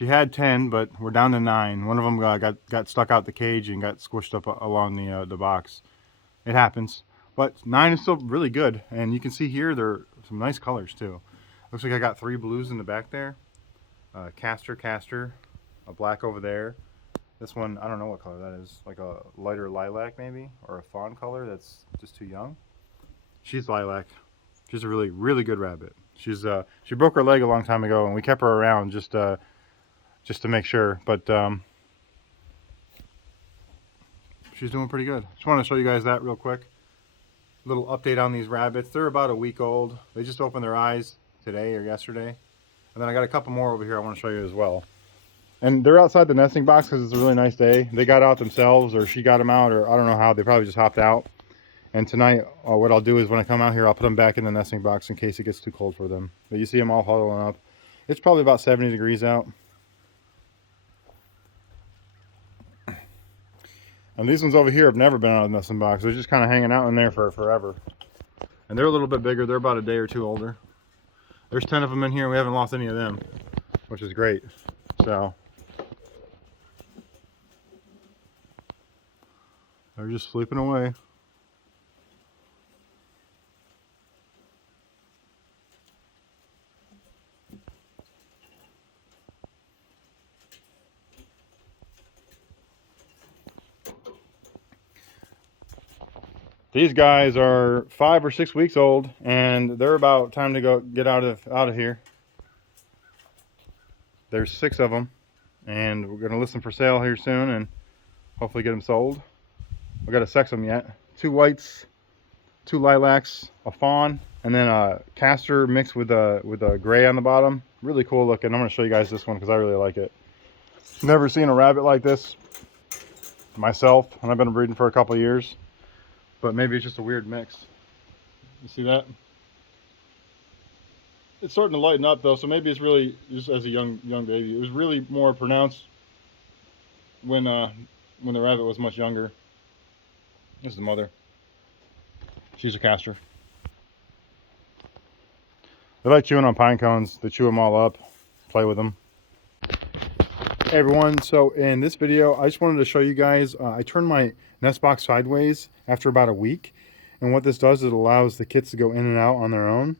She had 10, but we're down to 9. One of them got stuck out the cage and got squished up along the box. It happens, but 9 is still really good. And you can see here there are some nice colors too. Looks like I got 3 blues in the back there. Castor, a black over there. This one, I don't know what color that is. Like a lighter lilac maybe, or a fawn color that's just too young. She's lilac. She's a really, really good rabbit. She broke her leg a long time ago, and we kept her around just to make sure. But she's doing pretty good. Just want to show you guys that real quick. Little update on these rabbits. They're about a week old. They just opened their eyes today or yesterday. And then I got a couple more over here I want to show you as well. And they're outside the nesting box because it's a really nice day. They got out themselves, or she got them out, or I don't know how. They probably just hopped out. And tonight, what I'll do is when I come out here, I'll put them back in the nesting box in case it gets too cold for them. But you see them all huddling up. It's probably about 70 degrees out. And these ones over here have never been out of the nesting box. They're just kind of hanging out in there for forever. And they're a little bit bigger. They're about a day or two older. There's 10 of them in here. We haven't lost any of them, which is great. So they're just sleeping away. These guys are 5 or 6 weeks old, and they're about time to go get out of here. There's 6 of them, and we're going to list them for sale here soon, and hopefully get them sold. We got to sex them yet. 2 whites, 2 lilacs, a fawn, and then a castor mixed with a gray on the bottom. Really cool looking. I'm going to show you guys this one because I really like it. Never seen a rabbit like this myself, and I've been breeding for a couple of years. But maybe it's just a weird mix. You see that? It's starting to lighten up though, so maybe it's really just as a young baby. It was really more pronounced when the rabbit was much younger. This is the mother. She's a castor. They like chewing on pine cones. They chew them all up, play with them. Hey everyone, so in this video I just wanted to show you guys, I turned my nest box sideways after about a week, and what this does is it allows the kits to go in and out on their own,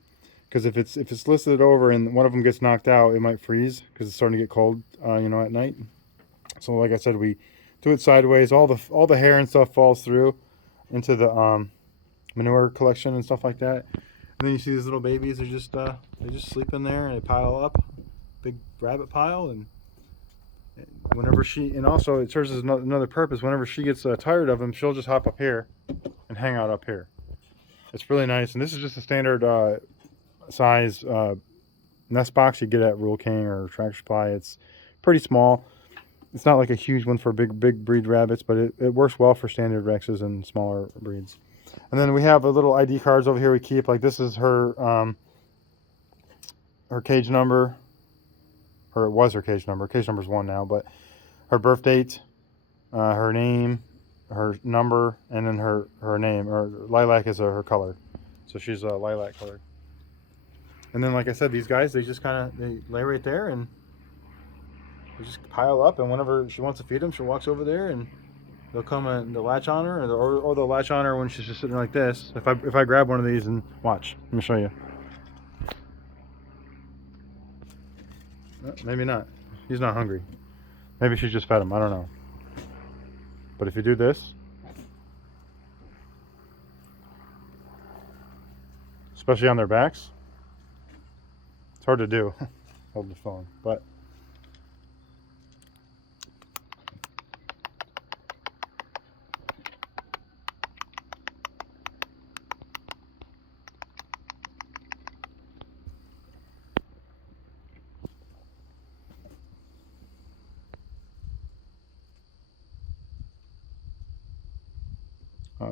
because if it's listed over and one of them gets knocked out, it might freeze because it's starting to get cold you know, at night. So like I said, we do it sideways. All the hair and stuff falls through into the manure collection and stuff like that, and then you see these little babies. They just sleep in there and they pile up, big rabbit pile. And whenever and also it serves as another purpose. Whenever she gets tired of them, she'll just hop up here and hang out up here. It's really nice. And this is just a standard size nest box you get at Rural King or Tractor Supply. It's pretty small. It's not like a huge one for big breed rabbits, but it works well for standard Rexes and smaller breeds. And then we have a little ID cards over here we keep. Like this is her cage number. Or it was her cage number. Cage number's 1 now, but her birth date, her name, her number, and then her name. Or lilac is her color, so she's a lilac color. And then, like I said, these guys, they just they lay right there and they just pile up. And whenever she wants to feed them, she walks over there and they'll come and they'll latch on her, or they'll latch on her when she's just sitting like this. If I grab one of these and watch, let me show you. Maybe not. He's not hungry. Maybe she just fed him. I don't know. But if you do this, especially on their backs, it's hard to do. Hold the phone. But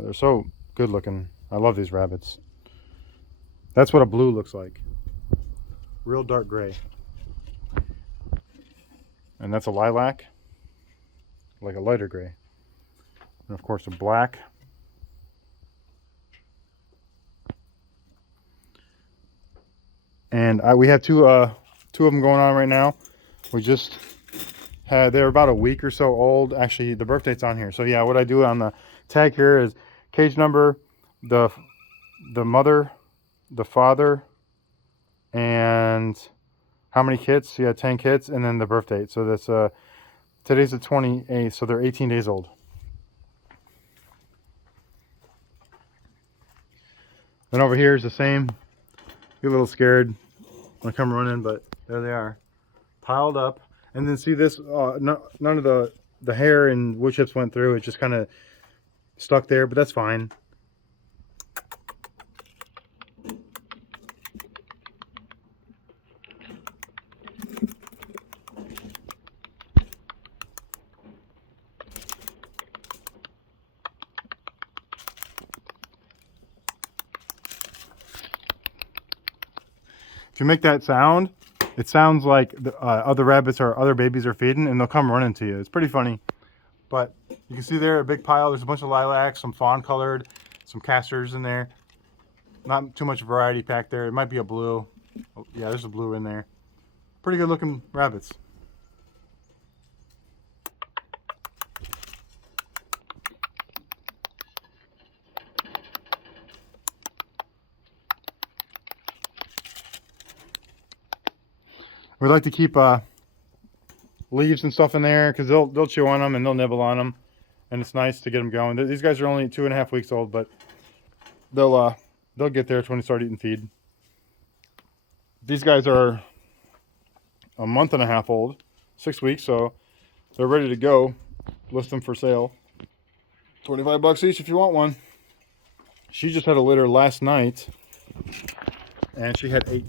they're so good looking. I love these rabbits. That's what a blue looks like. Real dark gray. And that's a lilac, like a lighter gray. And of course a black. And we have two of them going on right now. We just They're about a week or so old. Actually, the birth date's on here. So yeah, what I do on the tag here is cage number, the mother, the father, and how many kits. Yeah, 10 kits, and then the birth date. So that's today's the 28th, so they're 18 days old. Then over here is the same. Get a little scared when I come running, but there they are, piled up. And then see this, none of the hair and wood chips went through. It just kind of stuck there, but that's fine. If you make that sound, it sounds like the, other rabbits or other babies are feeding, and they'll come running to you. It's pretty funny. But you can see there a big pile. There's a bunch of lilacs, some fawn colored, some casters in there. Not too much variety packed there. It might be a blue. Oh, yeah, there's a blue in there. Pretty good looking rabbits. We like to keep leaves and stuff in there because they'll chew on them and they'll nibble on them, and it's nice to get them going. These guys are only 2.5 weeks old, but they'll get there when they start eating feed. These guys are a month and a half old, 6 weeks, so they're ready to go. List them for sale. $25 each if you want one. She just had a litter last night, and she had 8.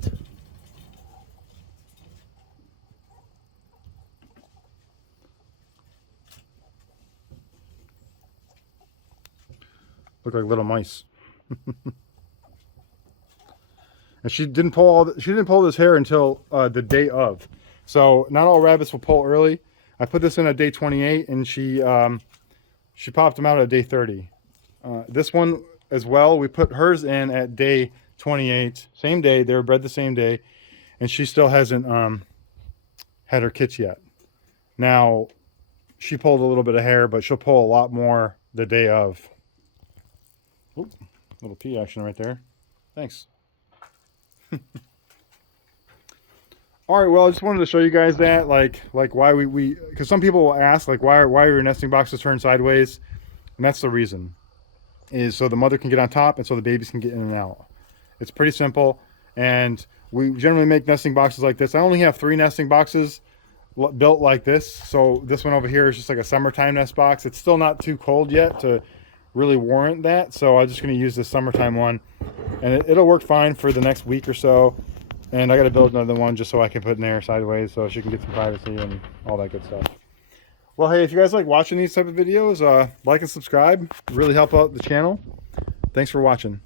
Look like little mice. And she didn't pull this hair until the day of. So not all rabbits will pull early. I put this in at day 28, and she popped them out at day 30. This one as well, we put hers in at day 28, same day. They were bred the same day, and she still hasn't had her kits yet. Now, she pulled a little bit of hair, but she'll pull a lot more the day of. Ooh, little pee action right there. Thanks. All right, well, I just wanted to show you guys that, like why we because some people will ask, like, why are your nesting boxes turned sideways? And that's the reason, is so the mother can get on top and so the babies can get in and out. It's pretty simple, and we generally make nesting boxes like this. I only have 3 nesting boxes built like this, so this one over here is just like a summertime nest box. It's still not too cold yet to really warrant that, so I'm just going to use the summertime one, and it'll work fine for the next week or so. And I got to build another one just so I can put in there sideways so she can get some privacy and all that good stuff. Well, hey, if you guys like watching these type of videos, like and subscribe. Really help out the channel. Thanks for watching.